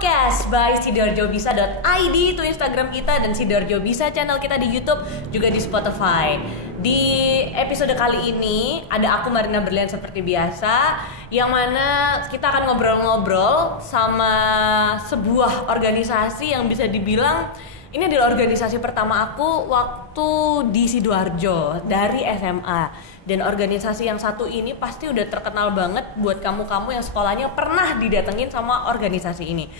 Podcast by sidoarjobisa.id itu Instagram kita, dan Sidoarjo Bisa channel kita di YouTube, juga di Spotify. Di episode kali ini ada aku Marina Berlian seperti biasa, yang mana kita akan ngobrol-ngobrol sama sebuah organisasi yang bisa dibilang ini adalah organisasi pertama aku waktu di Sidoarjo dari SMA. Dan organisasi yang satu ini pasti udah terkenal banget buat kamu-kamu yang sekolahnya pernah didatengin sama organisasi ini.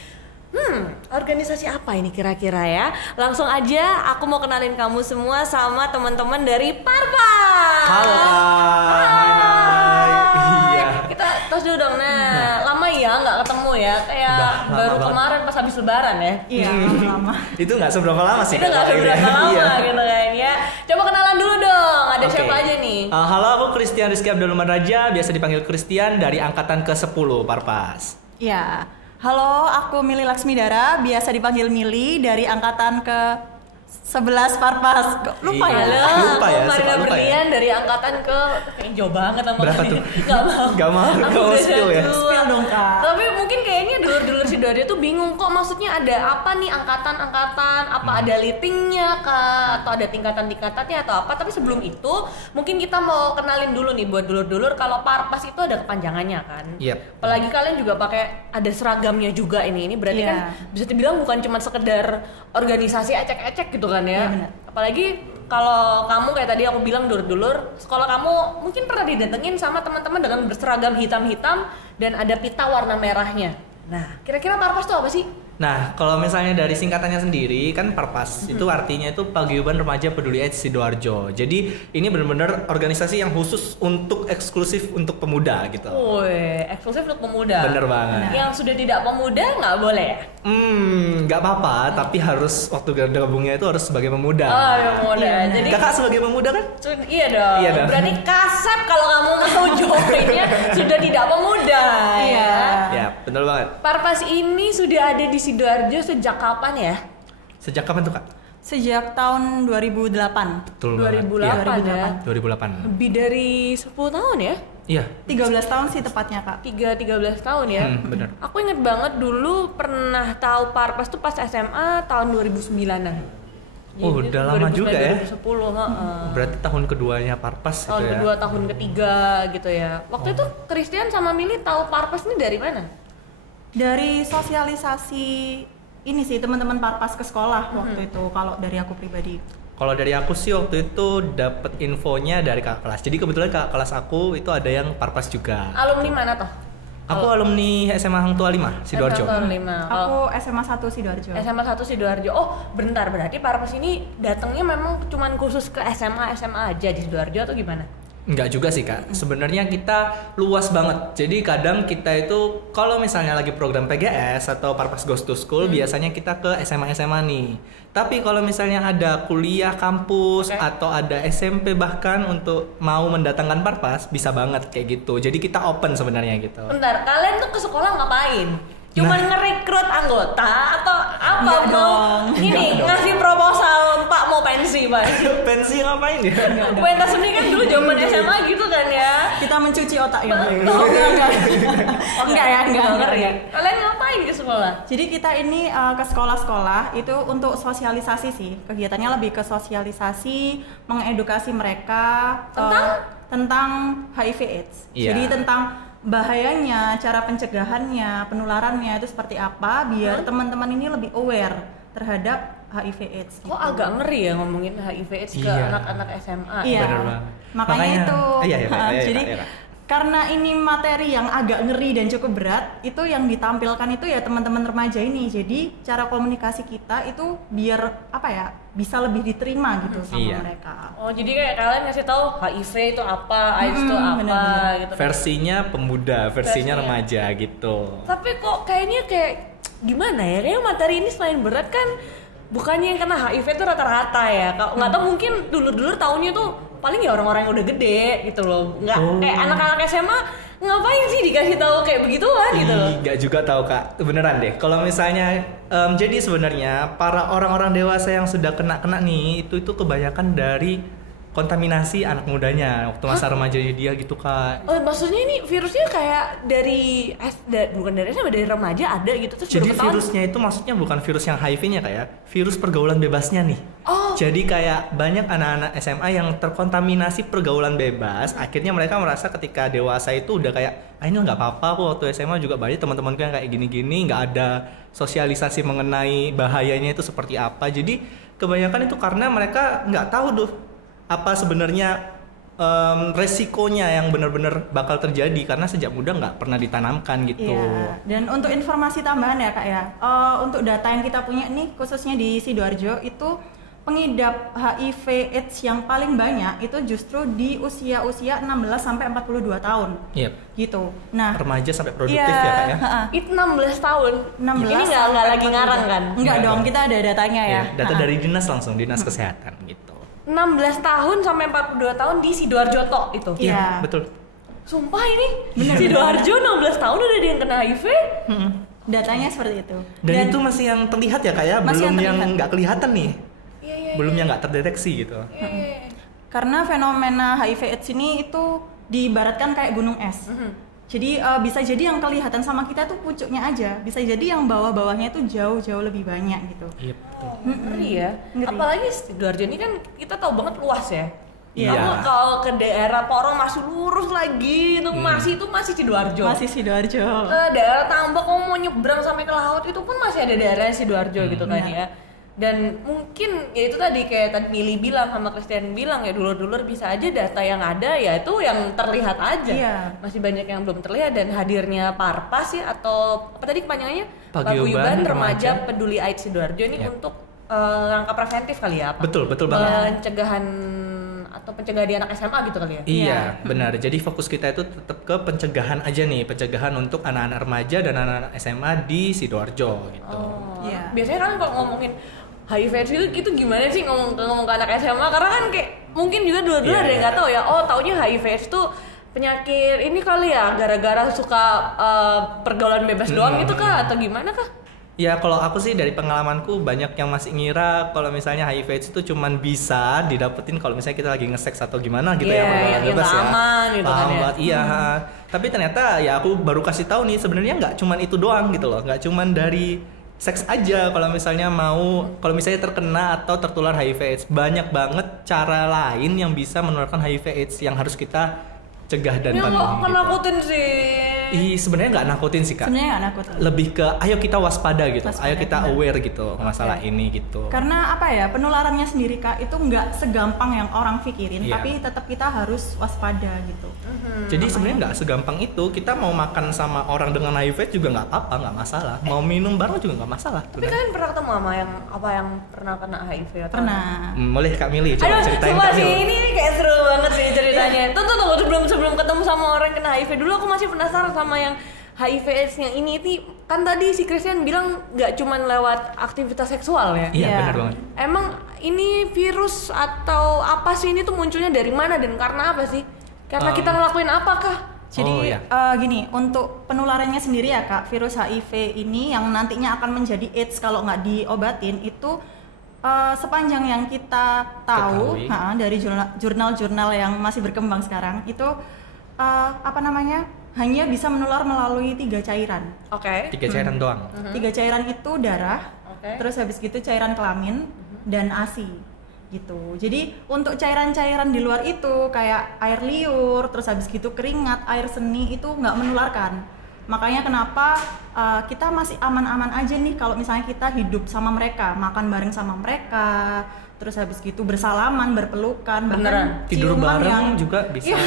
Organisasi apa ini kira-kira ya? Langsung aja aku mau kenalin kamu semua sama teman-teman dari Parpas. Halo. Iya. Kita tos dulu dong. Nah, lama ya nggak ketemu ya. Kayak baru kemarin pas habis lebaran ya. Iya, lama. Itu nggak seberapa lama sih. Itu nggak seberapa lama gitu kan ya. Coba kenalan dulu dong. Ada siapa aja nih? Halo, aku Christian Rizky Abdul Raja, biasa dipanggil Christian, dari angkatan ke-10 Parpas. Iya. Halo, aku Mili Laksmidara, biasa dipanggil Mili, dari angkatan ke-11 Parpas. Lupa ya? Lupa ya, Marina lupa Berlian ya. dari angkatan ke kayak jauh banget sama Berapa tuh? Gak mau. Gak mau spill ya? Spill dong, Kak. Tapi mungkin kayaknya dulur-dulur Sidoarjo tuh bingung kok maksudnya ada apa nih angkatan-angkatan, apa ada litingnya kah, atau ada tingkatan-tingkatannya atau apa. Tapi sebelum itu mungkin kita mau kenalin dulu nih buat dulur-dulur kalau Parpas itu ada kepanjangannya kan. Yep. Apalagi kalian juga pakai ada seragamnya juga ini berarti kan bisa dibilang bukan cuma sekedar organisasi ecek-ecek gitu kan ya. Benar. Apalagi kalau kamu kayak tadi aku bilang dulur-dulur, sekolah kamu mungkin pernah didatengin sama teman-teman dengan berseragam hitam-hitam dan ada pita warna merahnya. Nah, kira-kira Parpas itu apa sih? Nah, kalau misalnya dari singkatannya sendiri kan Parpas itu artinya itu Paguyuban Remaja Peduli AIDS Sidoarjo. Jadi ini benar-benar organisasi yang khusus untuk eksklusif untuk pemuda gitu. Woi, eksklusif untuk pemuda. Bener banget. Yang sudah tidak pemuda nggak boleh ya? Nggak apa-apa, tapi harus waktu gabungnya itu harus sebagai pemuda. Oh, ya pemuda. Iya, Jadi Kakak sebagai pemuda kan? Iya dong. Iya dong. Berarti kasep kalau kamu mau joinnya sudah tidak pemuda. Iya. Ya, betul banget. Parpas ini sudah ada di Sidoarjo sejak kapan ya? Sejak kapan tuh, Kak? Sejak tahun 2008. Betul 2008 ya. 2008. Lebih dari 10 tahun ya? Iya. 13 tahun sih tepatnya, Kak. 13 tahun ya. Benar. Aku inget banget dulu pernah tahu Parpas tuh pas SMA tahun 2009-an. Oh, Jadi udah lama juga ya. 2010, heeh. Berarti tahun keduanya Parpas Tahun gitu ya. kedua, tahun ketiga gitu ya. Waktu itu Christian sama Mili tahu Parpas ini dari mana? Dari sosialisasi ini sih teman-teman Parpas ke sekolah waktu itu, kalau dari aku pribadi. Kalau dari aku sih waktu itu dapat infonya dari kakak kelas. Jadi kebetulan kakak kelas aku itu ada yang Parpas juga. Alumni mana toh? Aku alumni SMA Hang Tua 5 Sidoarjo. SMA 5. Aku SMA 1 Sidoarjo. SMA 1 Sidoarjo. Oh, bentar, berarti Parpas ini datangnya memang cuman khusus ke SMA aja di Sidoarjo atau gimana? Enggak juga sih, Kak. Sebenarnya kita luas banget. Jadi kadang kita itu kalau misalnya lagi program PGS atau Parpas Goes to School, biasanya kita ke SMA nih. Tapi kalau misalnya ada kuliah kampus atau ada SMP bahkan untuk mau mendatangkan Parpas, bisa banget kayak gitu. Jadi kita open sebenarnya gitu. Bentar, kalian tuh ke sekolah ngapain? Cuman ngerekrut anggota atau apa? Enggak Mau dong. ini Enggak dong. ngasih proposal, Pak mau pensi, Pak. Pensi ngapain ya? Pentas seni kan dulu zaman SMA gitu kan ya. Kita mencuci otak ya. Enggak. Enggak ya, enggak. Ya. Kalian ngapain ke sekolah? Jadi kita ini ke sekolah-sekolah itu untuk sosialisasi sih. Kegiatannya lebih ke sosialisasi, mengedukasi mereka tentang HIV/AIDS. Iya. Jadi tentang bahayanya, cara pencegahannya, penularannya itu seperti apa, biar teman-teman ini lebih aware terhadap HIV/AIDS. Kok agak ngeri ya ngomongin HIV/AIDS ke Iya. anak-anak SMA. Iya. Bener banget. Makanya itu. Iya, Jadi iya. karena ini materi yang agak ngeri dan cukup berat, itu yang ditampilkan itu ya teman-teman remaja ini. Jadi cara komunikasi kita itu biar apa ya, bisa lebih diterima gitu sama Iya. mereka. Oh, jadi kayak kalian ngasih tahu HIV itu apa, AIDS itu apa bener-bener. gitu. Versinya pemuda, versinya remaja gitu. Tapi kok kayaknya kayak gimana ya? Kayaknya materi ini selain berat kan bukannya yang kena HIV itu rata-rata ya. Kalau nggak tahu mungkin dulu taunya tuh paling ya orang-orang yang udah gede gitu loh. Nggak kayak anak-anak SMA ngapain sih dikasih tahu kayak begituan gitu loh. Nggak juga tahu, Kak. Beneran deh. Kalau misalnya jadi sebenarnya para orang-orang dewasa yang sudah kena nih itu kebanyakan dari kontaminasi anak mudanya waktu masa remajanya dia gitu Kak. Oh, maksudnya ini virusnya kayak dari bukan dari SMA, dari remaja ada gitu terus Jadi baru ketahuan? virusnya itu maksudnya bukan virus yang HIV-nya kayak virus pergaulan bebasnya nih. Oh. Jadi kayak banyak anak-anak SMA yang terkontaminasi pergaulan bebas, akhirnya mereka merasa ketika dewasa itu udah kayak ini nggak apa-apa, aku waktu SMA juga banyak teman-temanku yang kayak gini-gini, nggak ada sosialisasi mengenai bahayanya itu seperti apa. Jadi kebanyakan itu karena mereka nggak tahu tuh apa sebenarnya resikonya yang benar-benar bakal terjadi karena sejak muda nggak pernah ditanamkan gitu. Iya. Dan untuk informasi tambahan ya Kak ya, untuk data yang kita punya nih khususnya di Sidoarjo itu pengidap HIV/AIDS yang paling banyak itu justru di usia-usia 16 sampai 42 tahun. Yep. Gitu. Nah, Remaja sampai produktif ya Kak ya. Itu 16 tahun. 16 Ini nggak sampai lagi 42. ngarang kan? Enggak Nggak dong, dong. kita ada datanya ya. Iya, data dari dinas langsung, dinas kesehatan gitu. 16 tahun sampai 42 tahun di Sidoarjo tok itu. Iya. Betul. Sumpah ini Sidoarjo 16 tahun udah ada yang kena HIV. Datanya seperti itu. Dan itu masih yang terlihat ya Kak ya, Masih belum yang yang terlihat. nggak kelihatan nih. Iya. Belum yang nggak terdeteksi gitu. Karena fenomena HIV/AIDS ini itu diibaratkan kayak gunung es. Jadi bisa jadi yang kelihatan sama kita tuh pucuknya aja, bisa jadi yang bawah-bawahnya itu jauh-jauh lebih banyak gitu. Iya betul. Ngeri ya. Ngeri. Apalagi Sidoarjo ini kan kita tahu banget luas ya. Iya. Kamu kalau ke daerah Porong masih lurus lagi itu masih Sidoarjo. Masih Sidoarjo. Ke daerah Tambak kamu mau nyebrang sampai ke laut itu pun masih ada daerah Sidoarjo gitu kan ya. Dan mungkin ya itu tadi kayak tadi Mili bilang sama Christian bilang ya dulur-dulur bisa aja data yang ada ya itu yang terlihat aja. Iya. Masih banyak yang belum terlihat dan hadirnya Parpas ya atau apa tadi kepanjangannya? Paguyuban Remaja Peduli AIDS Sidoarjo ini Yap. untuk langkah preventif kali ya apa? Betul banget. Pencegahan atau pencegahan di anak SMA gitu kali ya? Iya, benar. Jadi fokus kita itu tetap ke pencegahan aja nih, pencegahan untuk anak-anak remaja dan anak-anak SMA di Sidoarjo gitu. Oh, Iya. biasanya kan kalau ngomongin HIV itu gimana sih ngomong ke anak SMA karena kan kayak mungkin juga dulu Iya, ada yang iya. nggak tahu ya oh taunya HIV itu penyakit ini kali ya gara-gara suka pergaulan bebas doang gitu kah atau gimana kah? Ya kalau aku sih dari pengalamanku banyak yang masih ngira kalau misalnya HIV itu cuman bisa didapetin kalau misalnya kita lagi nge-seks atau gimana gitu Iya, ya pergaulan yang bebas ya. aman gitu kan Paham ya. banget, iya. Tapi ternyata ya aku baru kasih tahu nih sebenarnya nggak cuman itu doang gitu loh, nggak cuman dari seks aja kalau misalnya kalau misalnya terkena atau tertular HIV/AIDS banyak banget cara lain yang bisa menularkan HIV/AIDS yang harus kita cegah dan Ya nggak pantau gitu. nakutin sih. Sebenarnya nggak nakutin sih Kak. Sebenarnya nggak nakut. Lebih ke ayo kita waspada gitu, Waspada, ayo kita benar. aware gitu masalah ini gitu. Karena apa ya, penularannya sendiri Kak itu nggak segampang yang orang pikirin, Iya. tapi tetap kita harus waspada gitu. Jadi sebenarnya nggak segampang itu. Kita mau makan sama orang dengan HIV juga nggak apa-apa, nggak masalah. Mau minum bareng juga nggak masalah. Tapi kalian pernah ketemu sama yang pernah kena HIV atau? Pernah. Boleh Kak Mili coba Aduh, ceritain sumpah Kak sih Mili. ini kayak seru banget sih ceritanya. Tunggu sebelum ketemu sama orang yang kena HIV dulu aku masih penasaran sama yang HIV/AIDS yang ini kan tadi si Christian bilang nggak cuman lewat aktivitas seksual ya. Iya Iya. benar banget. Emang ini virus atau apa sih ini tuh munculnya dari mana dan karena apa sih? Karena kita ngelakuin apakah? Jadi Oh, iya. gini, untuk penularannya sendiri ya Kak, virus HIV ini yang nantinya akan menjadi AIDS kalau nggak diobatin itu sepanjang yang kita tahu Ketahui. dari jurnal-jurnal yang masih berkembang sekarang itu hanya bisa menular melalui 3 cairan. Oke. 3 cairan doang. 3 cairan itu darah, Oke. terus habis gitu cairan kelamin dan ASI gitu. Jadi untuk cairan-cairan di luar itu kayak air liur, terus habis gitu keringat, air seni itu nggak menularkan. Makanya kenapa kita masih aman-aman aja nih kalau misalnya kita hidup sama mereka, makan bareng sama mereka, terus habis gitu bersalaman, berpelukan, Beneran? Tidur ciuman bareng yang juga bisa. Iya,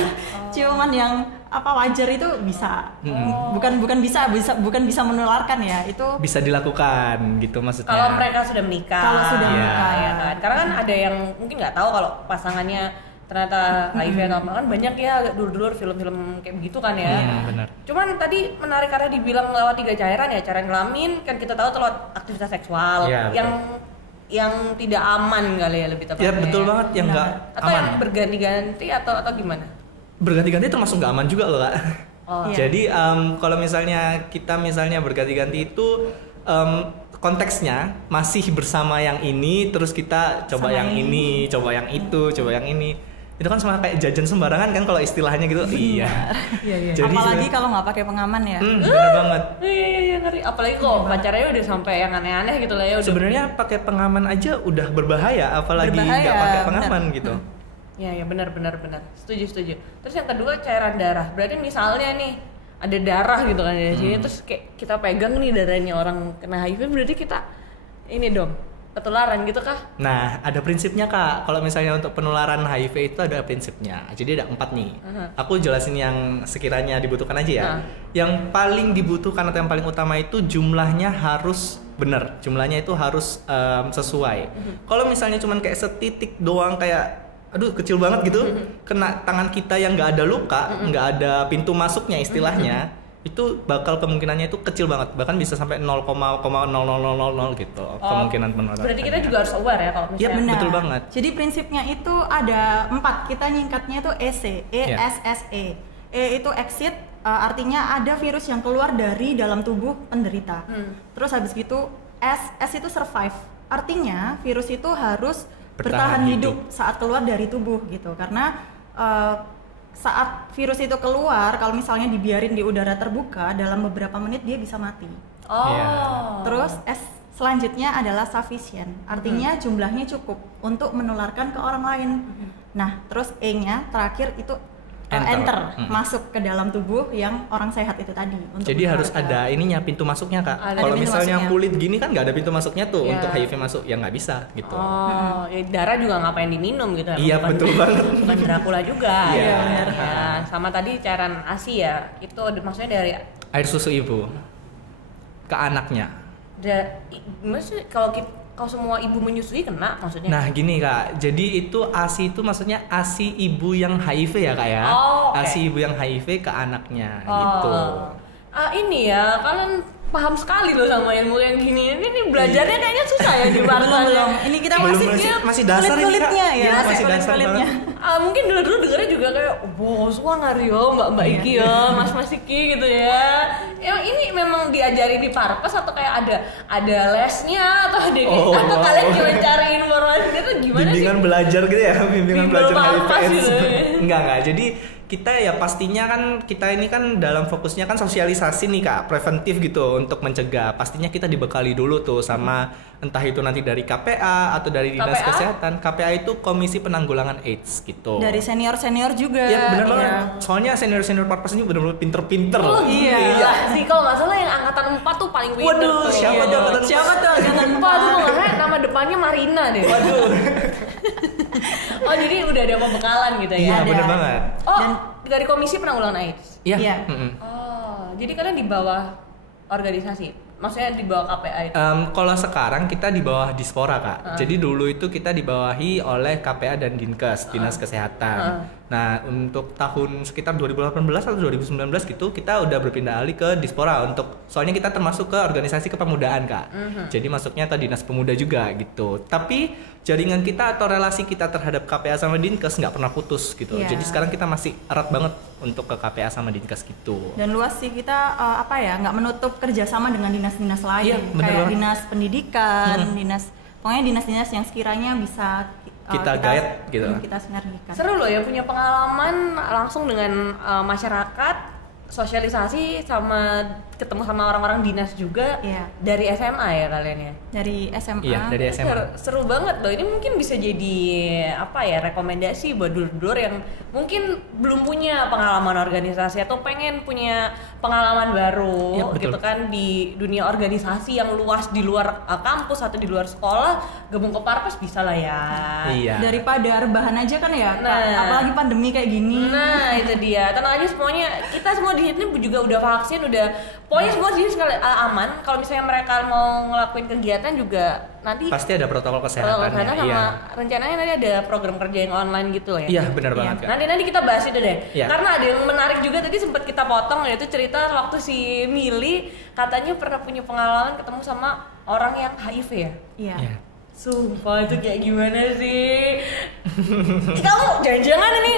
ciuman yang wajar itu bisa. Bukan bisa menularkan ya. Itu Bisa dilakukan gitu maksudnya. Kalau mereka sudah menikah. Kalau sudah Iya. menikah ya kan. Karena kan ada yang mungkin nggak tahu kalau pasangannya ternyata HIV atau apa kan banyak ya dulur-dulur film-film kayak begitu kan ya. Benar. Cuman tadi menarik karena dibilang lewat 3 cairan ya, cairan kelamin kan kita tahu lewat aktivitas seksual Iya, betul. yang tidak aman kali ya lebih tepatnya. Ya betul banget yang nggak Atau aman. yang berganti-ganti atau gimana? Berganti-ganti termasuk nggak aman juga loh Kak. Oh. Iya. Jadi kalau misalnya kita berganti-ganti itu konteksnya masih bersama yang ini, terus kita coba Sama yang ini. ini, coba yang itu, coba yang ini. itu kan sama kayak jajan sembarangan kan kalau istilahnya gitu. Iya. Iya. Jadi Apalagi kalau nggak pakai pengaman ya. bener banget. Iya ngeri. Apalagi kok pacarnya udah sampai yang aneh-aneh gitu lah ya. Sebenarnya pakai pengaman aja udah berbahaya, apalagi Berbahaya, nggak pakai bener. pengaman gitu. Ya benar. Setuju. Terus yang kedua cairan darah. Berarti misalnya nih ada darah gitu kan di sini, terus kayak kita pegang nih darahnya orang kena HIV, berarti kita ini dong ketularan gitu kah? Nah, ada prinsipnya Kak. Kalau misalnya untuk penularan HIV itu ada prinsipnya. Jadi ada 4 nih. Aku jelasin yang sekiranya dibutuhkan aja ya. Yang paling dibutuhkan atau yang paling utama itu jumlahnya harus benar. Jumlahnya itu harus sesuai. Kalau misalnya cuman kayak setitik doang kayak aduh kecil banget gitu, kena tangan kita yang nggak ada luka, nggak ada pintu masuknya istilahnya, itu bakal kemungkinannya itu kecil banget, bahkan bisa sampai 0,0000 gitu kemungkinan penularan. Berarti kita juga harus aware ya kalau Iya, misalnya. Benar. betul banget. Jadi prinsipnya itu ada 4. Kita nyingkatnya itu EC, ESSE. E itu exit, artinya ada virus yang keluar dari dalam tubuh penderita. Terus habis gitu S itu survive. Artinya virus itu harus bertahan hidup saat keluar dari tubuh gitu. Karena saat virus itu keluar, kalau misalnya dibiarin di udara terbuka, dalam beberapa menit dia bisa mati. Terus S selanjutnya adalah sufficient, artinya jumlahnya cukup untuk menularkan ke orang lain. Nah, terus E-nya terakhir itu enter, masuk ke dalam tubuh yang orang sehat itu tadi. Untuk Jadi harus menularkan. ada ininya pintu masuknya Kak. Ada Kalau pintu misalnya masuknya. kulit gini kan nggak ada pintu masuknya tuh Iya. untuk HIV masuk, ya nggak bisa gitu. Ya, darah juga ngapain diminum gitu. Iya, betul banget. Bukan Dracula juga. Iya, benar. Ya, sama tadi cairan ASI ya, itu maksudnya dari Air susu ibu ke anaknya. maksudnya kalau semua ibu menyusui kena maksudnya. Nah gini Kak, jadi itu ASI itu maksudnya ASI ibu yang HIV ya Kak ya. Oh, oke. ASI ibu yang HIV ke anaknya gitu. Ini ya, kalian paham sekali loh sama ilmu yang gini. Ini belajarnya kayaknya susah ya di belum. Ini kita masih dasar ini Kak. kulit-kulitnya ya, Iya, masih dasar kulit-kulitnya. banget. Mungkin dulu dengernya juga kayak bos, wah ngari yo, mbak Iki yo, mas Iki gitu ya. Ini memang diajari di Parpes atau kayak ada lesnya atau atau kalian cuma cari informasinya tuh gimana sih? Bimbingan belajar gitu ya, bimbingan Bimbel belajar HIV Parpes AIDS. gitu ya. Enggak. Jadi kita ya pastinya kan kita ini kan dalam fokusnya kan sosialisasi nih Kak, preventif gitu untuk mencegah. Pastinya kita dibekali dulu tuh sama entah itu nanti dari KPA atau dari Dinas KPA? Kesehatan. KPA itu Komisi Penanggulangan AIDS gitu. Dari senior-senior juga. Iya benar banget. Iya. Soalnya senior-senior Parpes ini benar-benar pinter-pinter. Oh Iya. iya sih, kalau nggak salah yang angkatan 4 tuh paling winner Waduh, tuh. siapa Iya. tuh angkatan Siapa tuh angkatan 4 tuh kalau nggak salah nama depannya Marina deh. Waduh. Oh jadi udah ada pembekalan gitu ya? Iya Ada. benar banget. Oh Dan- dari Komisi Penanggulangan AIDS. Iya. Iya. Oh jadi kalian di bawah organisasi, maksudnya di bawah KPA itu? Kalau sekarang kita di bawah Dispora Kak. Jadi dulu itu kita dibawahi oleh KPA dan Dinkes, Dinas Kesehatan. Nah untuk tahun sekitar 2018 atau 2019 gitu kita udah berpindah alih ke Dispora untuk soalnya kita termasuk ke organisasi kepemudaan Kak. Jadi masuknya ke Dinas Pemuda juga gitu. Tapi jaringan kita atau relasi kita terhadap KPA sama Dinkes nggak pernah putus gitu. Iya. Jadi sekarang kita masih erat banget untuk ke KPA sama Dinkes gitu. Dan luas sih kita nggak menutup kerjasama dengan dinas-dinas lain, Iya, bener kayak banget. dinas pendidikan, pokoknya dinas-dinas yang sekiranya bisa Kita guide gitu. kita sinergikan. Seru loh ya punya pengalaman langsung dengan masyarakat, sosialisasi sama ketemu sama orang-orang dinas juga. Iya. Dari SMA ya kalian ya? Dari SMA. Iya dari SMA. Seru banget loh. Ini mungkin bisa jadi rekomendasi buat dulur-dulur yang mungkin belum punya pengalaman organisasi atau pengen punya pengalaman baru Iya, betul. gitu kan di dunia organisasi yang luas di luar kampus atau di luar sekolah, gabung ke Parpes bisa lah ya. Iya. Daripada rebahan aja kan ya, Kak. Nah. Apalagi pandemi kayak gini. Nah itu dia, tenang aja semuanya, kita semua di sini juga udah vaksin, udah pokoknya semua di sini sekali aman. Kalau misalnya mereka mau ngelakuin kegiatan juga nanti Pasti ada protokol protokol kesehatannya. kesehatan sama Iya. rencananya nanti ada program kerja yang online gitu ya. Iya benar banget Kak. Nanti kita bahas itu deh. Iya. Karena ada yang menarik juga tadi sempat kita potong, yaitu cerita waktu si Mili katanya pernah punya pengalaman ketemu sama orang yang HIV ya. Iya. Iya. Sumpah itu kayak gimana sih? Kamu jangan-jangan ini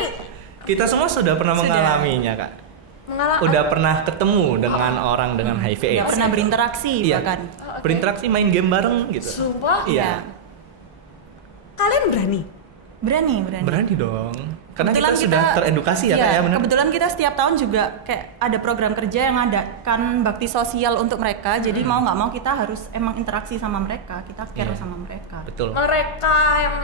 Kita semua sudah pernah Sudah. mengalaminya Kak. mengalami Udah pernah ketemu dengan orang dengan HIV Nggak AIDS. pernah berinteraksi Iya. bahkan. Berinteraksi main game bareng gitu. Sumpah? Iya. Kalian berani? Berani dong. Karena Kebetulan kita sudah teredukasi ya, iya, Kak ya, benar. kebetulan kita setiap tahun juga kayak ada program kerja yang ngadakan bakti sosial untuk mereka. Jadi mau nggak mau kita harus emang interaksi sama mereka, kita care Iya. sama mereka. Betul. Mereka yang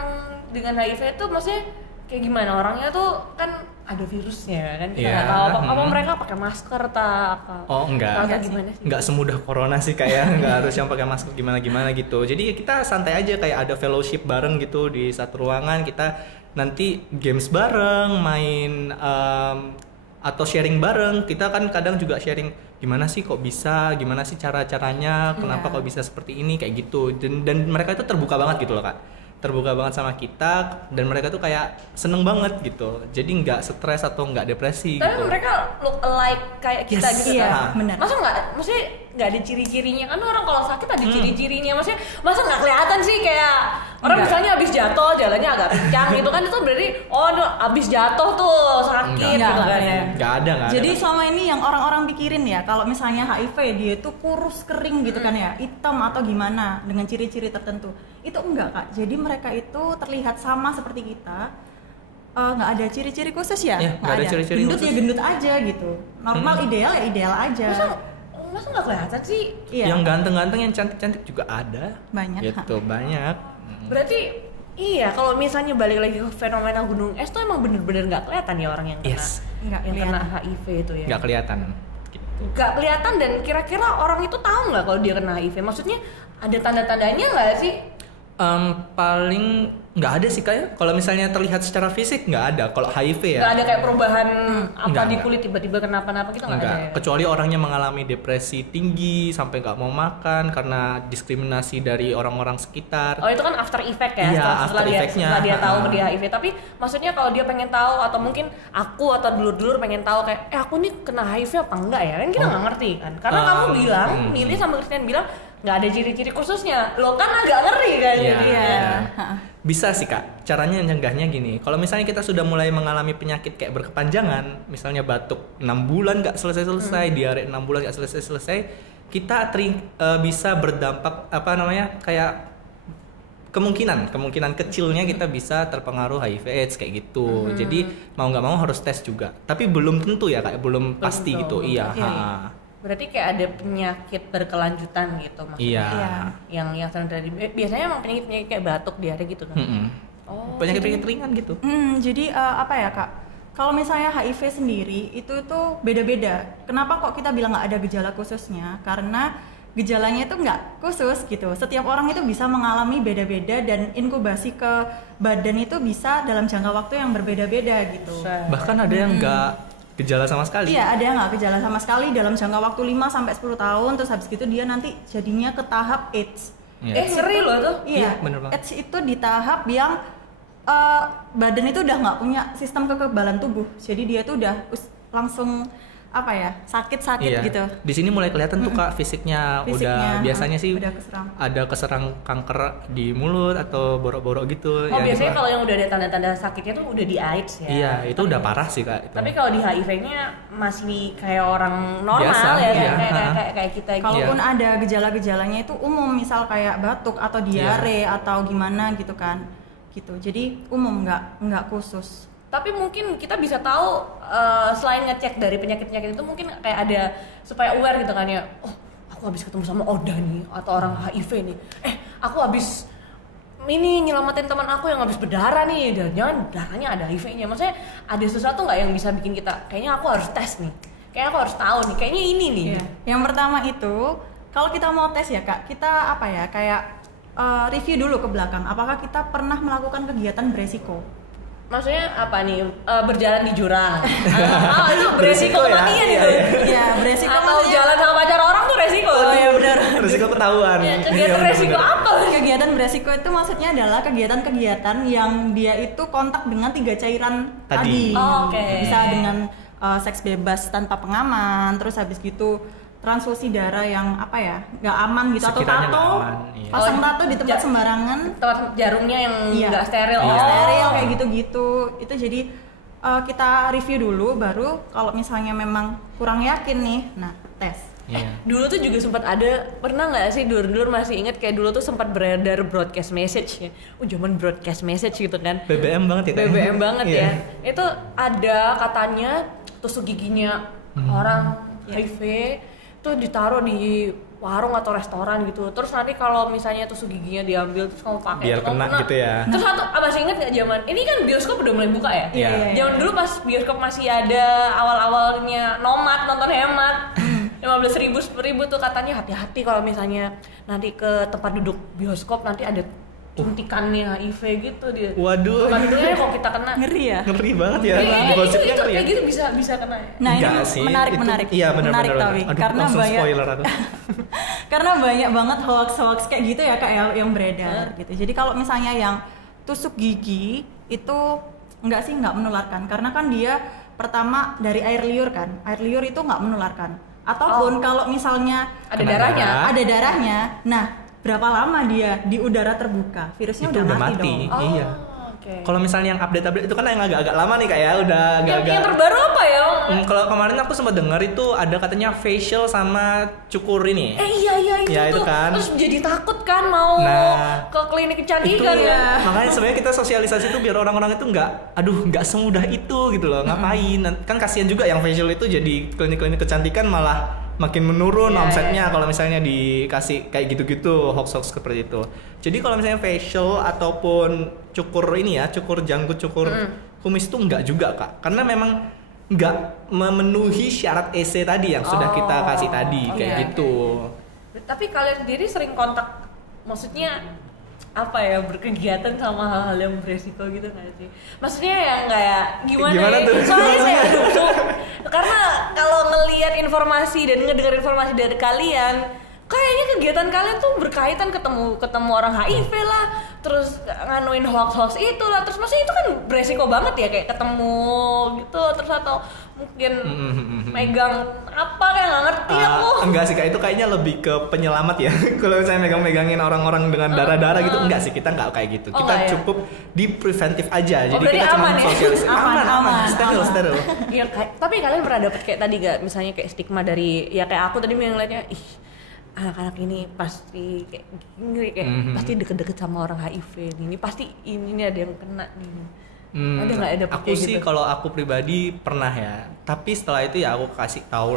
dengan HIV itu maksudnya kayak gimana, orangnya tuh kan ada virusnya kan, kita Iya, nggak tahu apa mereka pakai masker apa. Oh, enggak. Atau gimana sih? Nggak semudah corona sih kayak nggak harus yang pakai masker gimana gitu. Jadi kita santai aja, kayak ada fellowship bareng gitu di satu ruangan, kita nanti games bareng, main atau sharing bareng. Kita kan kadang juga sharing gimana sih kok bisa, gimana sih cara-caranya, kenapa Iya. kok bisa seperti ini kayak gitu. Dan mereka itu terbuka banget gitu loh, Kak. Terbuka banget sama kita, dan mereka tuh kayak seneng banget gitu. Jadi nggak stres atau nggak depresi Tapi gitu. mereka look alike kayak kita Yes. gitu Iya, kan. benar. Maksudnya nggak ada ciri-cirinya kan, orang kalau sakit ada ciri-cirinya. Maksudnya masa nggak kelihatan sih, kayak orang Enggak. misalnya habis jatuh jalannya agak pincang gitu kan, itu berarti habis jatuh tuh sakit Enggak. gitu kan ya. Enggak. Nggak ada. Jadi selama ini yang orang-orang pikirin ya, kalau misalnya HIV dia itu kurus kering gitu kan ya, hitam atau gimana dengan ciri-ciri tertentu. Itu enggak, Kak. Jadi mereka itu terlihat sama seperti kita. Nggak ada ciri-ciri khusus ya? Iya, nggak ada ciri-ciri gendut khusus. ya gendut aja gitu. Normal ideal ya ideal aja. Masa nggak kelihatan sih? Iya. Yang ganteng-ganteng, yang cantik-cantik juga ada. Banyak. Gitu, banyak. Berarti iya, kalau misalnya balik lagi ke fenomena gunung es tuh emang bener-bener nggak kelihatan ya orang yang kena Yes. Nggak yang kena kelihatan. HIV itu ya. Nggak kelihatan. Gitu. Nggak kelihatan, dan kira-kira orang itu tahu nggak kalau dia kena HIV? Maksudnya ada tanda-tandanya nggak sih? Paling nggak ada sih kayak. Kalau misalnya terlihat secara fisik nggak ada. Kalau HIV ya. Nggak ada kayak perubahan apa Nggak, di nggak. kulit tiba-tiba kenapa-napa gitu nggak ada ya? Kecuali orangnya mengalami depresi tinggi sampai nggak mau makan karena diskriminasi dari orang-orang sekitar. Oh, itu kan after effect ya, Iya, setelah after dia, effect-nya. setelah dia tahu Ha-ha. dia HIV. Tapi maksudnya kalau dia pengen tahu, atau mungkin aku atau dulur-dulur pengen tahu kayak aku nih kena HIV apa enggak ya, kan kita nggak ngerti kan, karena kamu bilang Milly sama Christian bilang nggak ada ciri-ciri khususnya, lo kan agak ngeri kan. Iya, Jadi iya. ya. Bisa sih, Kak. Caranya nyegahnya gini. Kalau misalnya kita sudah mulai mengalami penyakit kayak berkepanjangan, misalnya batuk 6 bulan nggak selesai-selesai, diare 6 bulan nggak selesai-selesai, kita bisa berdampak kayak kemungkinan kecilnya kita bisa terpengaruh HIV/AIDS kayak gitu. Jadi mau nggak mau harus tes juga. Tapi belum tentu ya, Kak. Belum pasti gitu. Iya. Iya. Ha. Berarti kayak ada penyakit berkelanjutan gitu maksudnya. Iya. Yang terjadi biasanya emang penyakit kayak batuk, diare gitu kan. Mm-mm. Oh. Penyakit ringan gitu. Jadi apa ya, Kak? Kalau misalnya HIV sendiri itu tuh beda-beda. Kenapa kok kita bilang nggak ada gejala khususnya? Karena gejalanya itu nggak khusus gitu. Setiap orang itu bisa mengalami beda-beda, dan inkubasi ke badan itu bisa dalam jangka waktu yang berbeda-beda gitu. Bahkan ada yang nggak gejala sama sekali. Iya, ada yang nggak gejala sama sekali dalam jangka waktu 5-10 tahun, terus habis gitu dia nanti jadinya ke tahap AIDS. Iya. Ngeri loh tuh. Iya, Iya, bener banget. AIDS itu di tahap yang badan itu udah nggak punya sistem kekebalan tubuh, jadi dia itu udah langsung sakit-sakit Iya. gitu. Di sini mulai kelihatan tuh, Kak, fisiknya Fisiknya, udah biasanya sih udah keserang. ada keserang kanker di mulut atau borok-borok gitu. Oh, ya, biasanya gitu. kalau yang udah ada tanda-tanda sakitnya tuh udah di AIDS ya. Iya, itu udah parah sih, Kak. Itu. Tapi kalau di HIV-nya masih kayak orang normal Biasa, ya, iya. kayak kita gitu. Kalaupun ada gejala-gejalanya itu umum, misal kayak batuk atau diare atau gimana gitu kan, gitu. Jadi umum, nggak khusus. Tapi mungkin kita bisa tahu selain ngecek dari penyakit-penyakit itu, mungkin kayak ada supaya aware gitu kan ya. Oh, aku habis ketemu sama Oda nih, atau orang HIV nih. Aku habis ini nyelamatin teman aku yang habis berdarah nih, dan jangan darahnya ada HIV-nya. Maksudnya ada sesuatu nggak yang bisa bikin kita kayaknya aku harus tes nih, kayaknya aku harus tahu nih, kayaknya ini nih. Iya. Yang pertama itu, kalau kita mau tes ya, Kak, kita kayak review dulu ke belakang. Apakah kita pernah melakukan kegiatan beresiko? Maksudnya apa nih? Berjalan di jurang. Itu beresiko Beresiko ya? kematian Iya, itu. iya. Iya, beresiko Atau maksudnya- jalan sama pacar orang tuh resiko. Oh iya benar. Risiko ketahuan. Ya, Iya, kegiatan bener-bener. resiko apa? Kegiatan beresiko itu maksudnya adalah kegiatan-kegiatan yang dia itu kontak dengan 3 cairan Tadi. tadi. Oh, oke. Bisa dengan seks bebas tanpa pengaman, terus habis gitu transfusi darah yang nggak aman gitu, atau Sekiranya tato, nggak aman, iya. pasang Oh, tato di tempat sembarangan, Tempat jarumnya yang Iya. nggak steril. Iya. steril kayak gitu-gitu. Itu jadi kita review dulu, baru kalau misalnya memang kurang yakin nih, nah tes. Dulu tuh juga sempat ada, pernah nggak sih dulur-dulur masih inget kayak dulu tuh sempat beredar broadcast message ya. Zaman broadcast message gitu kan. BBM banget ya. BBM banget ya. Itu ada katanya tusuk giginya orang HIV tuh ditaruh di warung atau restoran gitu. Terus nanti kalau misalnya tusuk giginya diambil terus kamu pakai biar kena gitu ya. Terus masih inget nggak zaman ini kan bioskop udah mulai buka ya? Iya. Zaman dulu pas bioskop masih ada awal-awalnya nomad nonton hemat 15.000 10.000 tuh katanya hati-hati kalau misalnya nanti ke tempat duduk bioskop nanti ada suntikannya HIV gitu dia. Waduh. Katanya kalau kita kena Ngeri ya. Ngeri banget ya. Itu kayak gitu bisa kena ya. Nah, Enggak ini sih. menarik. Iya benar-benar. Tapi karena banyak spoiler aku. karena banyak banget hoax kayak gitu ya Kak yang beredar gitu. Jadi kalau misalnya yang tusuk gigi itu enggak menularkan karena kan dia pertama dari air liur kan. Air liur itu enggak menularkan. Ataupun kalau misalnya ada darahnya. Nah, berapa lama dia di udara terbuka? Virusnya itu udah mati dong. Iya. Okay. Kalau misalnya yang update itu kan yang agak-agak lama nih Kak ya, udah agak-agak. Yang terbaru apa ya? Kalau kemarin aku sempat dengar itu ada katanya facial sama cukur ini. Iya itu tuh. Kan. Terus jadi takut kan mau ke klinik kecantikan ya. Makanya sebenarnya kita sosialisasi itu biar orang-orang itu nggak semudah itu gitu loh. Ngapain? Kan kasihan juga yang facial itu jadi klinik-klinik kecantikan malah makin menurun omsetnya kalau misalnya dikasih kayak gitu-gitu hoax-hoax seperti itu. Jadi kalau misalnya facial ataupun cukur janggut, cukur kumis itu enggak juga Kak. Karena memang enggak memenuhi syarat EC tadi yang sudah kita kasih tadi gitu. Tapi kalian sendiri sering kontak, maksudnya apa ya, berkegiatan sama hal-hal yang beresiko gitu nggak sih? Maksudnya yang kayak gimana ya? Tuh? Soalnya saya karena kalau ngelihat informasi dan ngedengar informasi dari kalian, kayaknya kegiatan kalian tuh berkaitan ketemu orang HIV lah, terus nganuin hoax itu lah, terus maksudnya itu kan beresiko banget ya kayak ketemu gitu, terus atau mungkin megang apa kayak nggak ngerti aku. Enggak sih Kak, itu kayaknya lebih ke penyelamat ya. Kalau misalnya megangin orang-orang dengan darah-darah gitu, enggak sih, kita enggak kayak gitu. Kita cukup di preventif aja. Jadi kita cuma sosialisasi. Aman. Steril. Iya, tapi kalian pernah dapet kayak tadi gak, misalnya kayak stigma dari ya kayak aku tadi yang ngeliatnya, anak-anak ini pasti kayak gini, pasti deket-deket sama orang HIV ini pasti ini ada yang kena nih. Ada nggak ada aku sih gitu? Kalau aku pribadi pernah ya, tapi setelah itu ya aku kasih tahu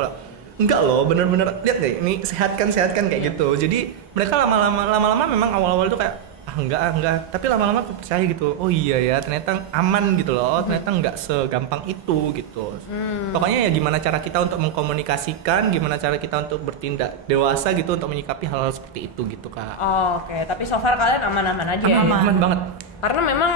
kalau enggak loh, bener-bener lihat deh ini sehatkan kayak gitu. Jadi mereka lama-lama memang awal-awal itu kayak enggak, tapi lama-lama aku percaya gitu. Oh iya ya, ternyata aman gitu loh. Ternyata enggak segampang itu gitu. Pokoknya ya gimana cara kita untuk mengkomunikasikan, gimana cara kita untuk bertindak dewasa gitu untuk menyikapi hal-hal seperti itu gitu Kak. Oke. Tapi so far kalian aman-aman aja. Aman banget. Karena memang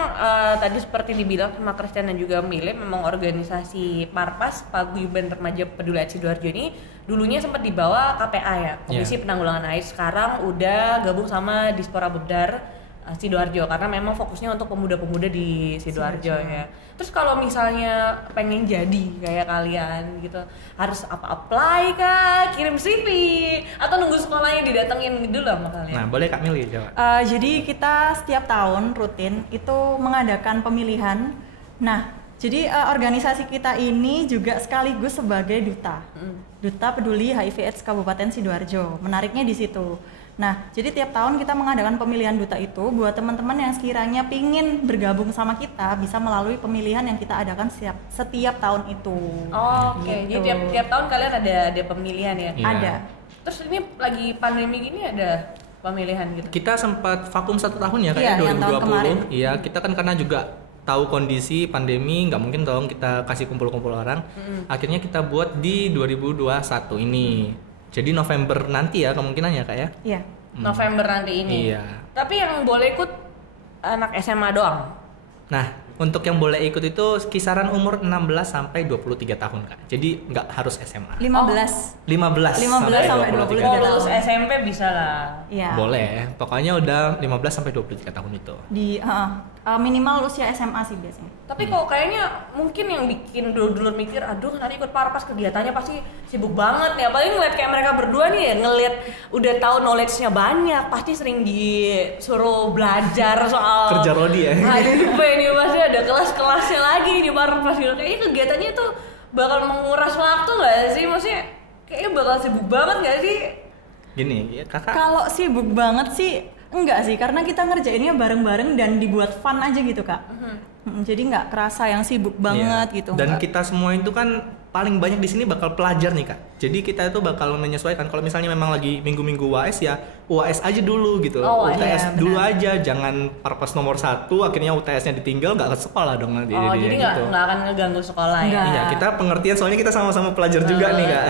tadi seperti dibilang sama Christian dan juga Mile, memang organisasi Parpas Paguyuban Remaja Peduli AIDS Sidoarjo ini dulunya sempat dibawa KPA ya, Komisi Penanggulangan AIDS. Sekarang udah gabung sama Dispora Bebdar Sidoarjo karena memang fokusnya untuk pemuda-pemuda di Sidoarjo ya. Terus kalau misalnya pengen jadi kayak kalian gitu, harus apply kah, kirim CV atau nunggu sekolahnya didatengin dulu sama kalian? Nah, boleh Kak Mili jawab. Jadi kita setiap tahun rutin itu mengadakan pemilihan. Nah, jadi organisasi kita ini juga sekaligus sebagai duta peduli HIV/AIDS Kabupaten Sidoarjo. Menariknya di situ. Nah, jadi tiap tahun kita mengadakan pemilihan duta itu buat teman-teman yang sekiranya pingin bergabung sama kita bisa melalui pemilihan yang kita adakan setiap tahun itu. Oke. Gitu. Jadi tiap tahun kalian ada pemilihan ya? Iya. Ada. Terus ini lagi pandemi gini ada pemilihan gitu? Kita sempat vakum 1 tahun ya kayak 2020. Iya, kita kan karena juga tahu kondisi pandemi nggak mungkin dong kita kasih kumpul-kumpul orang. Akhirnya kita buat di 2021 ini. Jadi November nanti ya kemungkinan ya Kak ya? Iya. November nanti ini. Iya. Tapi yang boleh ikut anak SMA doang. Nah, untuk yang boleh ikut itu kisaran umur 16 sampai 23 tahun Kak. Jadi nggak harus SMA. 15 sampai 23 Kalau tahun. lulus SMP bisa lah. Iya. Boleh. Pokoknya udah 15 sampai 23 tahun itu. Di minimal usia SMA sih biasanya. Tapi kok kayaknya mungkin yang bikin dulur-dulur mikir, aduh nanti ikut Parpas kegiatannya pasti sibuk banget nih. Apalagi ngeliat kayak mereka berdua nih ya, ngeliat udah tahu knowledge-nya banyak, pasti sering disuruh belajar soal kerja rodi ya. HIV ini pasti ada kelas-kelasnya lagi di Parpas gitu. Kayaknya kegiatannya tuh bakal menguras waktu nggak sih? Maksudnya kayaknya bakal sibuk banget nggak sih? Gini, ya, kakak. Kalau sibuk banget sih enggak sih, karena kita ngerjainnya bareng-bareng dan dibuat fun aja gitu kak. Jadi nggak kerasa yang sibuk banget Iya. gitu. Dan enggak. kita semua itu kan paling banyak di sini bakal pelajar nih kak. Jadi kita itu bakal menyesuaikan. Kalau misalnya memang lagi minggu-minggu UAS ya UAS aja dulu gitu. Oh, UTS iya, dulu benar. aja, jangan parpas nomor 1 akhirnya UTS-nya ditinggal nggak ke sekolah dong nanti. Oh, jadi gitu. nggak akan ngeganggu sekolah ya? Nggak. Iya, kita pengertian soalnya kita sama-sama pelajar juga nih kak.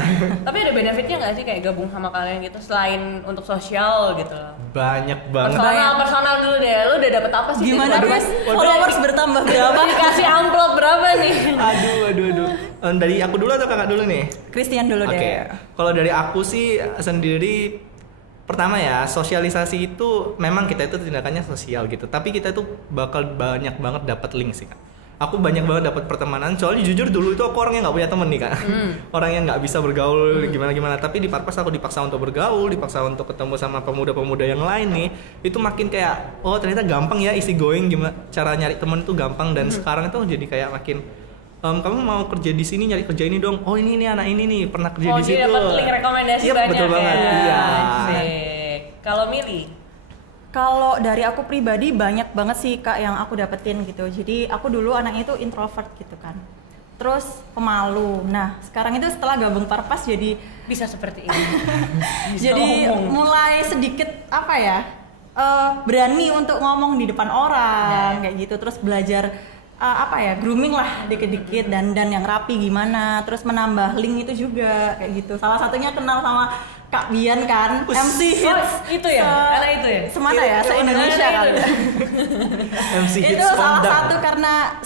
Tapi ada benefitnya nggak sih kayak gabung sama kalian gitu selain untuk sosial gitu loh? Banyak banget. Personal dulu deh, lu udah dapet apa sih? Gimana dari guys? Parpas? Followers bertambah berapa? Dikasih amplop berapa nih? Aduh. Dari aku dulu atau kakak dulu nih? Christian dulu Oke, deh. kalau dari aku sih sendiri, pertama ya sosialisasi itu memang kita itu tindakannya sosial gitu, tapi kita itu bakal banyak banget dapat link sih kak. Aku banyak banget dapat pertemanan, soalnya jujur dulu itu aku orangnya nggak punya temen nih kak, orang yang nggak bisa bergaul gimana. Tapi di Parpas aku dipaksa untuk bergaul, dipaksa untuk ketemu sama pemuda-pemuda yang lain nih, itu makin kayak oh ternyata gampang ya easy going, gimana cara nyari temen itu gampang dan sekarang itu jadi kayak makin kamu mau kerja di sini nyari kerja ini dong. Oh ini nih anak ini nih pernah kerja di situ. Oh, jadi dapat link rekomendasi Yep, banyak betul banget. ya. Iya. Asik. Kalau Mili? Kalau dari aku pribadi banyak banget sih kak yang aku dapetin gitu. Jadi aku dulu anaknya itu introvert gitu kan. Terus pemalu. Nah sekarang itu setelah gabung Parpas jadi Bisa seperti ini. Bisa jadi ngomong. mulai sedikit apa ya berani untuk ngomong di depan orang kayak gitu. Terus belajar apa ya grooming lah dikit-dikit dan yang rapi gimana. Terus menambah link itu juga kayak gitu. Salah satunya kenal sama Kak Bian kan, MC Oh, hits. itu ya? Karena itu ya? Semana ya? Se-Indonesia Karena kali. itu. MC Itu hits salah kondang. satu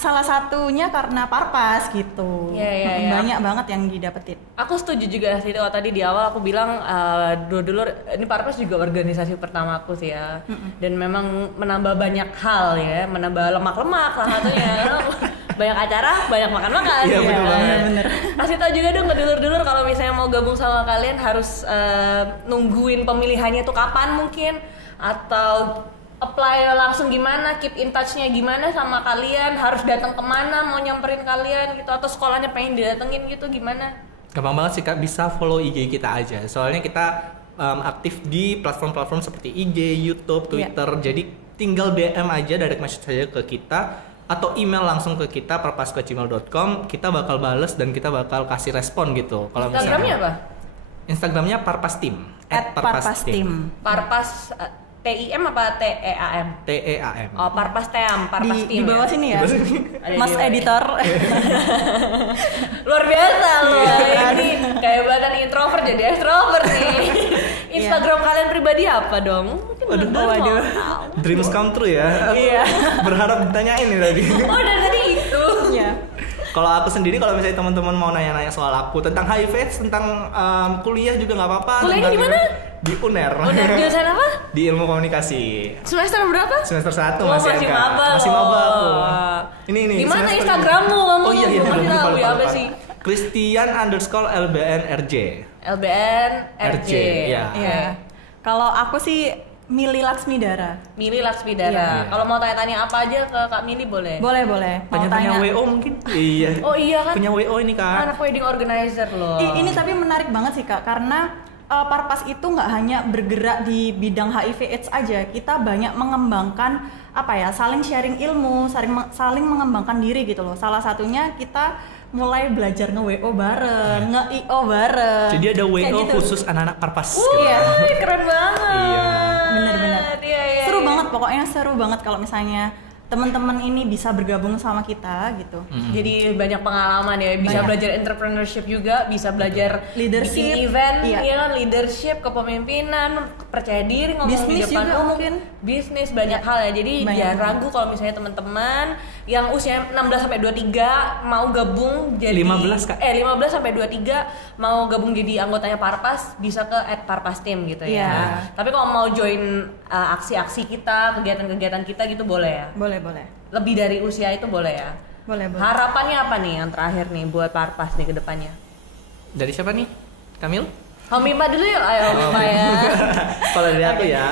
salah satunya karena Parpas gitu. Iya. Banyak banget yang didapetin. Aku setuju juga sih kalau tadi di awal aku bilang dulu ini Parpas juga organisasi pertama aku sih ya. Dan memang menambah banyak hal ya, menambah lemak-lemak salah satunya. Banyak acara, banyak makan-makan. Iya, betul banget. Bener. Kasih tau juga dong ke dulur-dulur kalau misalnya mau gabung sama kalian harus nungguin pemilihannya tuh kapan mungkin, atau apply langsung gimana, keep in touch-nya gimana sama kalian, harus datang kemana mau nyamperin kalian gitu, atau sekolahnya pengen didatengin gitu gimana? Gampang banget sih kak, bisa follow IG kita aja. Soalnya kita aktif di platform-platform seperti IG, YouTube, Twitter. Jadi tinggal DM aja, direct message saja ke kita atau email langsung ke kita parpas@gmail.com. Kita bakal bales dan kita bakal kasih respon gitu. Kalau Instagramnya apa? Instagramnya Parpas Team. @parpasteam. Parpas TIM apa TEAM? TEAM. Oh, Parpas TEAM, Parpas Di Team. bawah ya? sini ya. Ada Mas di bawah. editor. Luar biasa loh. Ini kayak badan introvert jadi extrovert nih. Instagram kalian pribadi apa dong? Mungkin bener-bener mau waduh. tahu. Dreams come true ya. Aku Iya. berharap ditanyain nih tadi. Oh, dari tadi itu. Iya. Kalau aku sendiri, kalau misalnya teman-teman mau nanya-nanya soal aku tentang HIV, tentang kuliah juga nggak apa-apa. Kuliahnya Tentang- di mana? Di UNER. Udah jurusan apa? Di ilmu komunikasi. Semester berapa? Semester 1 Oh, masih masih angka. maba Masih loh. maba aku. Ini Di mana semester Instagrammu? ini. Kamu Oh iya iya, belum lupa, tahu ya, apa lupa. sih? Christian_LBNRJ. LBN RJ. Iya. Iya. Kalau aku sih Mili Laksmidara. Mili Laksmidara. Iya. Kalau mau tanya-tanya apa aja ke Kak Mili boleh. Boleh. Mau Tanya-tanya tanya. WO mungkin? Iya. Oh iya kan? Punya WO ini kak. Anak wedding organizer loh. Ini tapi menarik banget sih Kak, karena Parpas itu nggak hanya bergerak di bidang HIV/AIDS aja, kita banyak mengembangkan apa ya, saling sharing ilmu, saling mengembangkan diri gitu loh. Salah satunya kita mulai belajar nge-WO bareng, nge-IO bareng. Jadi ada Kayak WO gitu. khusus anak-anak Parpas. Iya. Wih, keren banget. Iya. Bener-bener. Iya. Seru banget, pokoknya seru banget kalau misalnya teman-teman ini bisa bergabung sama kita gitu. Jadi banyak pengalaman ya, bisa Banyak. belajar entrepreneurship juga, bisa belajar Leadership, bikin event, iya. ya kan, leadership, kepemimpinan, percaya diri, ngomong Bisnis di depan juga umum, mungkin. bisnis banyak hal ya. Jadi Banyak jangan banget. ragu kalau misalnya teman-teman yang usia 16 sampai 23 mau gabung jadi 15, Kak. 15 sampai 23 mau gabung jadi anggotanya Parpas, bisa ke @parpasteam gitu ya. Iya. Tapi kalau mau join aksi-aksi kita, kegiatan-kegiatan kita gitu boleh ya. Boleh. Lebih dari usia itu boleh ya. Boleh. Harapannya apa nih yang terakhir nih buat Parpas nih ke depannya? Dari siapa nih? Kamil? Homimpa dulu yuk, ayo Homimpa ya. Kalau dari aku ya,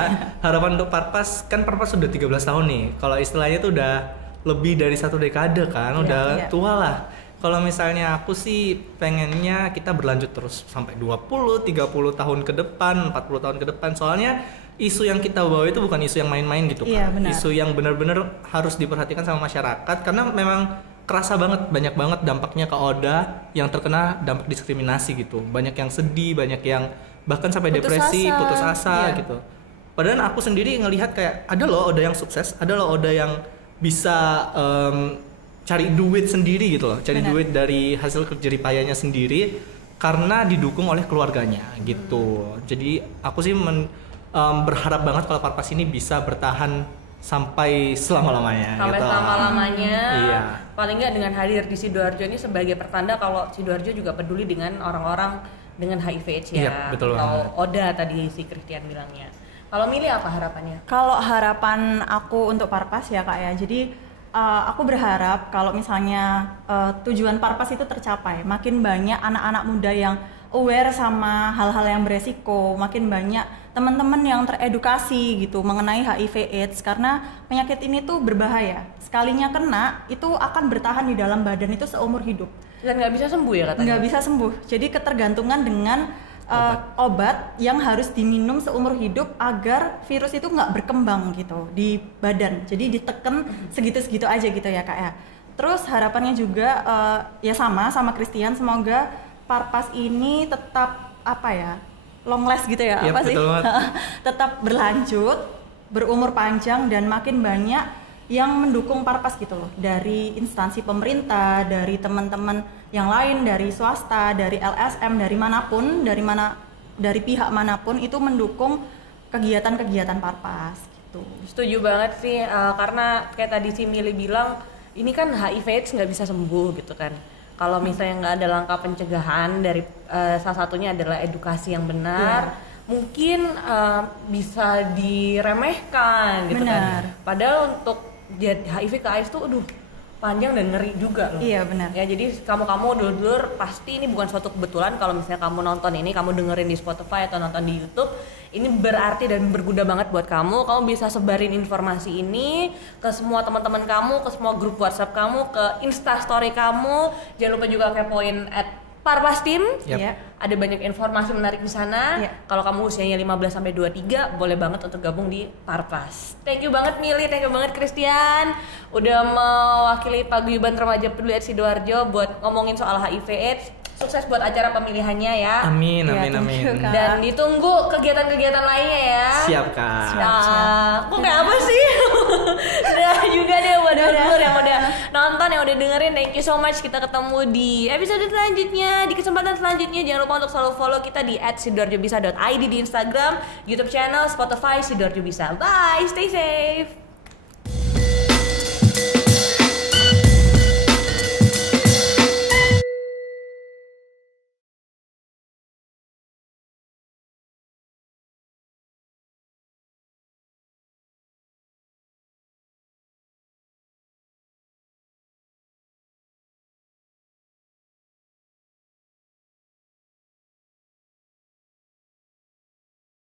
harapan untuk Parpas, kan Parpas sudah 13 tahun nih. Kalau istilahnya tuh udah lebih dari 1 dekade kan, udah iya. tua lah. Kalau misalnya aku sih pengennya kita berlanjut terus sampai 20, 30 tahun ke depan, 40 tahun ke depan. Soalnya isu yang kita bawa itu bukan isu yang main-main gitu kan. Iya, benar. Isu yang benar-benar harus diperhatikan sama masyarakat karena memang kerasa banget, banyak banget dampaknya ke Oda yang terkena dampak diskriminasi gitu. Banyak yang sedih, banyak yang bahkan sampai Putus depresi, asa. putus asa Iya. gitu. Padahal aku sendiri ngelihat kayak ada loh Oda yang sukses, ada loh Oda yang bisa cari duit sendiri gitu loh, cari Benar. duit dari hasil kerja payahnya sendiri karena didukung oleh keluarganya gitu. Jadi aku sih berharap banget kalau Parpas ini bisa bertahan sampai selama-lamanya. Sampai gitu. selama-lamanya. Iya. Paling nggak dengan hadir di Sidoarjo ini sebagai pertanda kalau Sidoarjo juga peduli dengan orang-orang dengan HIV/AIDS ya. Iya, betul atau banget. Oda tadi si Christian bilangnya. Kalau milih apa harapannya? Kalau harapan aku untuk Parpas ya Kak ya, jadi aku berharap kalau misalnya tujuan Parpas itu tercapai, makin banyak anak-anak muda yang aware sama hal-hal yang beresiko, makin banyak teman-teman yang teredukasi gitu mengenai HIV/AIDS karena penyakit ini tuh berbahaya. Sekalinya kena itu akan bertahan di dalam badan itu seumur hidup, Dan nggak bisa sembuh ya katanya? nggak bisa sembuh. Jadi ketergantungan dengan obat yang harus diminum seumur hidup agar virus itu nggak berkembang gitu di badan. Jadi ditekan segitu-segitu aja gitu ya Kak ya. Terus harapannya juga ya sama Christian, semoga Parpas ini tetap apa ya, long last gitu ya, Yap, apa sih? betul banget. Tetap berlanjut, berumur panjang dan makin banyak yang mendukung Parpas gitu loh, dari instansi pemerintah, dari teman-teman yang lain, dari swasta, dari LSM, dari pihak manapun itu mendukung kegiatan-kegiatan Parpas gitu. Setuju banget sih, karena kayak tadi si Mili bilang, ini kan HIV/AIDS nggak bisa sembuh gitu kan. Kalau misalnya nggak ada langkah pencegahan dari salah satunya adalah edukasi yang benar, mungkin bisa diremehkan gitu Benar. kan. Padahal untuk HIV ke AIDS tuh, aduh panjang dan ngeri juga loh. Iya benar. Ya jadi kamu dulur pasti ini bukan suatu kebetulan kalau misalnya kamu nonton ini, kamu dengerin di Spotify atau nonton di YouTube, ini berarti dan berguna banget buat kamu. Kamu bisa sebarin informasi ini ke semua teman-teman kamu, ke semua grup WhatsApp kamu, ke Insta Story kamu. Jangan lupa juga kepoin @Parpas Team. Yap. Iya. Ada banyak informasi menarik di sana. Iya. Kalau kamu usianya 15 sampai 23, boleh banget untuk gabung di Parpas. Thank you banget Mili, thank you banget Christian udah mewakili paguyuban remaja peduli Sidoarjo buat ngomongin soal HIV/AIDS. Sukses buat acara pemilihannya ya. Amin, Iya, amin, thank you, amin. Kak. Dan ditunggu kegiatan-kegiatan lainnya ya. Siap Kak. Kok kayak apa sih? Udah juga deh buat dulur yang udah nonton, yang udah dengerin. Thank you so much. Kita ketemu di episode selanjutnya, di kesempatan selanjutnya. Jangan lupa untuk selalu follow kita di @sidoarjobisa.id di Instagram, YouTube channel, Spotify Sidoarjo Bisa. Bye, stay safe.